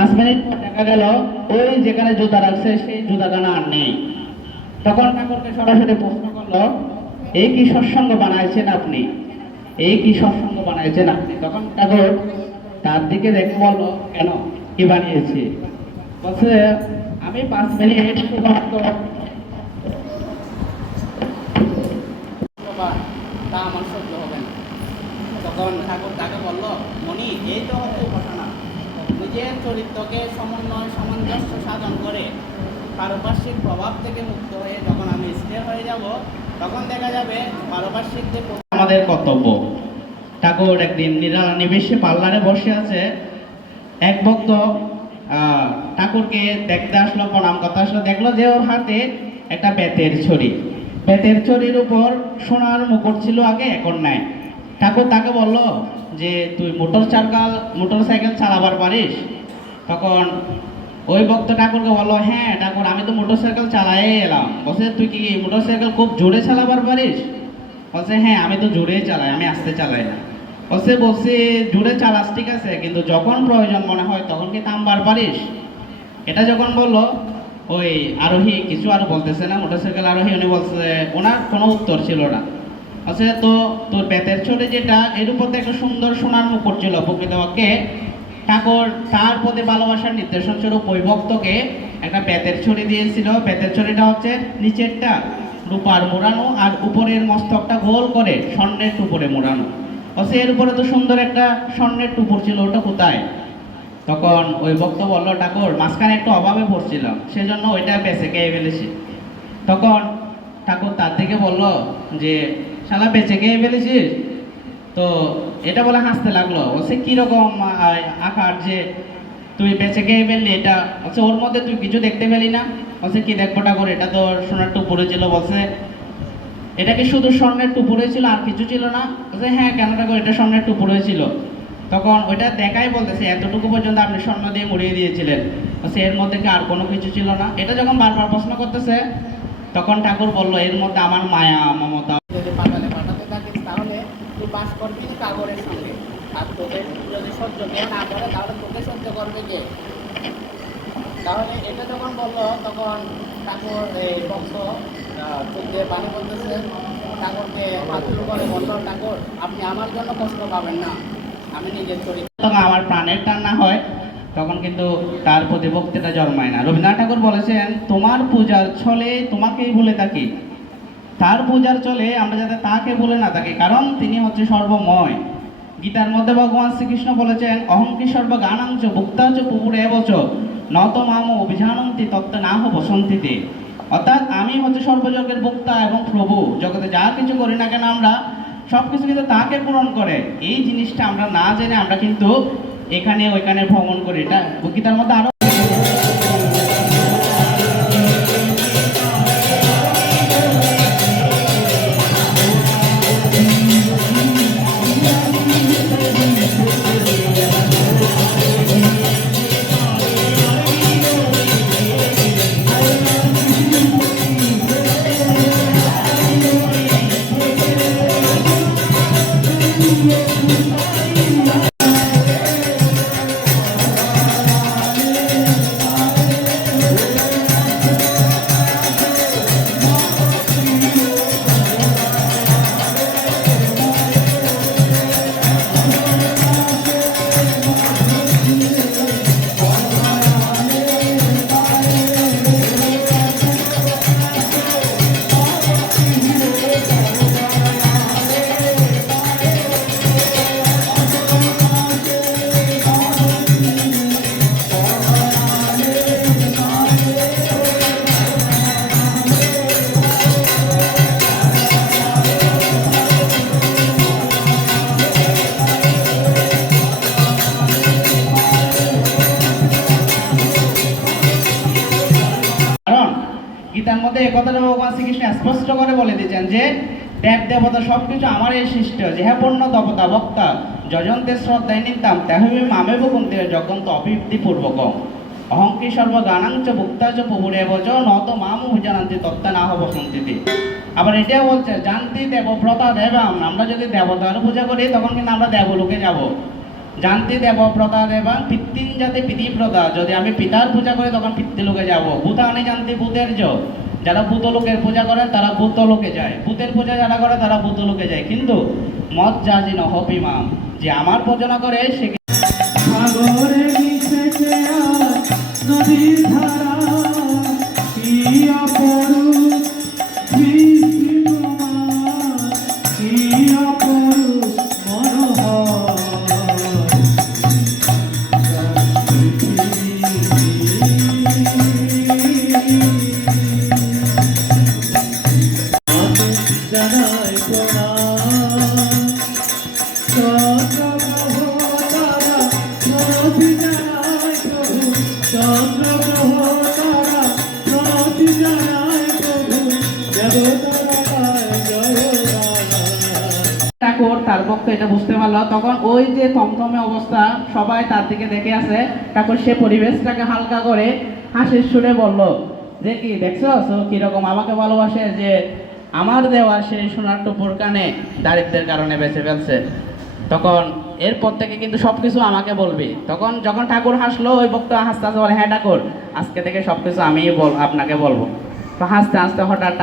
পাঁচ মিনিট পর দেখা গেল, ওই যেখানে জুতা রাখছে, সেই জুতাখানা আর নেই। তখন ঠাকুরকে সরাসরি প্রশ্ন করল, এই কি সৎসঙ্গ বানাইছেন আপনি? এই কি সৎসঙ্গ বানাইছেন আপনি? তখন ঠাকুর তার দিকে দেখে বলল, কেন? কি বানিয়েছি? বলছে, আমি পাঁচ মিনিট শুধুমাত্র তা আমার সহ্য হবে না। তখন ঠাকুর তাকে বলল মনি এই তো হচ্ছে ঘটনা। নিজের চরিত্রকে সমন্বয়, সামঞ্জস্য সাধন করে পারপার্শ্বিক প্রভাব থেকে মুক্ত হয়ে যখন আমি স্থির হয়ে যাব, তখন দেখা যাবে পারপার্শ্বিক যে আমাদের কর্তব্য। ঠাকুর একদিন নিরালা নিবেশে পার্লারে বসে আছে। এক ভক্ত ঠাকুরকে দেখতে আসলো, প্রণাম করতে আসলো, দেখল যে ওর হাতে একটা বেতের ছড়ি। বেতের ছড়ির উপর সোনার মুকুট ছিল আগে, এখন নাই। ঠাকুর তাকে বলল যে তুই মোটর সাইকেল মোটর সাইকেল চালাবার পারিস, তখন ওই ভক্ত ঠাকুরকে বলল হ্যাঁ ঠাকুর, আমি তো মোটর সাইকেল চালাই এলাম। বলছে, তুই কি মোটর সাইকেল খুব জোরে চালাবার পারিস? বলছে হ্যাঁ আমি তো জোরেই চালাই, আমি আস্তে চালাই না। বলছে বলছে, জোরে চালাস, ঠিক আছে, কিন্তু যখন প্রয়োজন মনে হয় তখন কি থামবার পারিস? এটা যখন বলল, ওই আরোহী কিছু আর বলতেছে না, মোটরসাইকেল আরোহী, উনি বলছে, ওনার কোনো উত্তর ছিল না। বলছে তো তোর বেতের ছড়ে যেটা, এর উপর তো একটা সুন্দর সোনার মুকুট ছিল প্রকৃতপক্ষে ঠাকুর, তার প্রতি ভালোবাসার নির্দেশন স্বরূপ ওই ভক্তকে একটা বেতের ছড়ি দিয়েছিল। বেতের ছড়িটা হচ্ছে নিচেরটা, রূপার মোড়ানো আর উপরের মস্তকটা গোল করে স্বর্ণের টুপুরে মোড়ানো। বলছে এর উপরে তো সুন্দর একটা স্বর্ণের টুপুর ছিল, ওটা কোথায়? তখন ওই ভক্ত বলল, ঠাকুর, মাঝখানে একটু অভাবে পড়ছিলাম, সেজন্য ওইটা বেঁচে খেয়ে ফেলেছি। তখন ঠাকুর তার দিকে বলল যে শালা বেঁচে খেয়ে ফেলেছিস? তো এটা বলে হাসতে লাগল। বলছে, কীরকম আকার যে তুই বেঁচে খেয়ে ফেললি এটা? বলছে, ওর মধ্যে তুই কিছু দেখতে পেলি না। বলছে, কি দেখব ঠাকুর এটা তো সোনার টুপুরে ছিল। বলছে, এটা কি শুধু স্বর্ণের টুপুরে ছিল আর কিছু ছিল না? বলছে হ্যাঁ কেন ঠাকুর এটা স্বর্ণের টুপুরে ছিল। তখন ওইটা দেখাই বলতেছে, এতটুকু পর্যন্ত আপনি স্বর্ণ দিয়ে মুড়িয়ে দিয়েছিলেন। বলছে, এর মধ্যে কি আর কোনো কিছু ছিল না? এটা যখন বারবার প্রশ্ন করতেছে, তখন ঠাকুর বলল, এর মধ্যে আমার মায়া, মমতা বাস করবি কাগরের সঙ্গে। আর তোদের যদি সহ্য না করে তাহলে তোকে সহ্য করবে কে? তাহলে এটা যখন বলল তখন ঠাকুর এই আহ, চোখ পানি বলতেছে ঠাকুরকে আতুর করে বলল ঠাকুর আপনি আমার জন্য কষ্ট পাবেন না। আমি নিজের চরিত্র তখন আমার প্রাণের টান না হয় তখন কিন্তু তার প্রতি ভক্তিটা জন্মায় না। রবীন্দ্রনাথ ঠাকুর বলেছেন তোমার পূজার ছলে তোমাকেই ভুলে থাকি। তার পূজার চলে আমরা যাতে তাকে বলে না থাকি, কারণ তিনি হচ্ছে সর্বময়। গীতার মধ্যে ভগবান শ্রীকৃষ্ণ বলেছেন অহংকি সর্ব গানাংশ ভুক্তাচ পুকুরে এবচ, নত মাম অভিজানন্তি তত্ত্ব না হো বসন্তিতে। অর্থাৎ আমি হচ্ছে সর্বজগের বক্তা এবং প্রভু, জগতে যা কিছু করি না কেন আমরা সব কিছু কিন্তু তাকে পূরণ করে। এই জিনিসটা আমরা না জেনে আমরা কিন্তু এখানে ওইখানে ভ্রমণ করি। এটা গীতার মধ্যে আরও গীতার মধ্যে এই কথাটা ভগবান শ্রীকৃষ্ণ স্পষ্ট করে বলে দিয়েছেন যে, দেব দেবতা সবকিছু আমার এই সৃষ্ট, যেহা পূর্ণ দেবতা বক্তা যজন্তে শ্রদ্ধায় নিতাম তেহবি মামেব কুন্তে জগন্ত অভিবৃদ্ধি পূর্বক অহংকি সর্ব গানাঞ্চ ভুক্তা চ নত মামু জানান্তি তত্ত্ব না হব সন্তিতে আবার এটাও বলছে, জানতি দেব দেবব্রতা দেবাম, আমরা যদি দেবতার পূজা করি তখন কিন্তু আমরা দেবলোকে যাব। জানতে দেব প্রদা দেবা পিতৃন পিতি প্রদা। যদি আমি পিতার পূজা করি, তখন পিতৃলোকে যাব। ভূতানি জানতে ভূতের জ। যারা ভূত লোকের পূজা করেন, তারা ভূত লোকে যায়। ভূতের পূজা যারা করে, তারা ভূত লোকে যায়। কিন্তু মত জাজি ন হপিমাম যে আমার পূজনা করে, সে নদীর ধারা ঠাকুর, তার পক্ষে এটা বুঝতে পারল। তখন ওই যে থমথমে অবস্থা, সবাই তার দিকে দেখে আছে। ঠাকুর সে পরিবেশটাকে হালকা করে হাসির সুরে বলল, যে কি দেখছ? কীরকম আমাকে ভালোবাসে যে আমার দেওয়া সেই সোনার টুপুর কানে দারিদ্রের কারণে বেঁচে ফেলছে? তখন এরপর থেকে কিন্তু সবকিছু আমাকে বলবে। তখন যখন ঠাকুর হাসলো, ওই ভক্ত হাসতে হাসতে বলে হ্যাঁ ঠাকুর, আজকে থেকে সবকিছু আমি আপনাকে বলব। তো হাসতে হাসতে হঠাৎ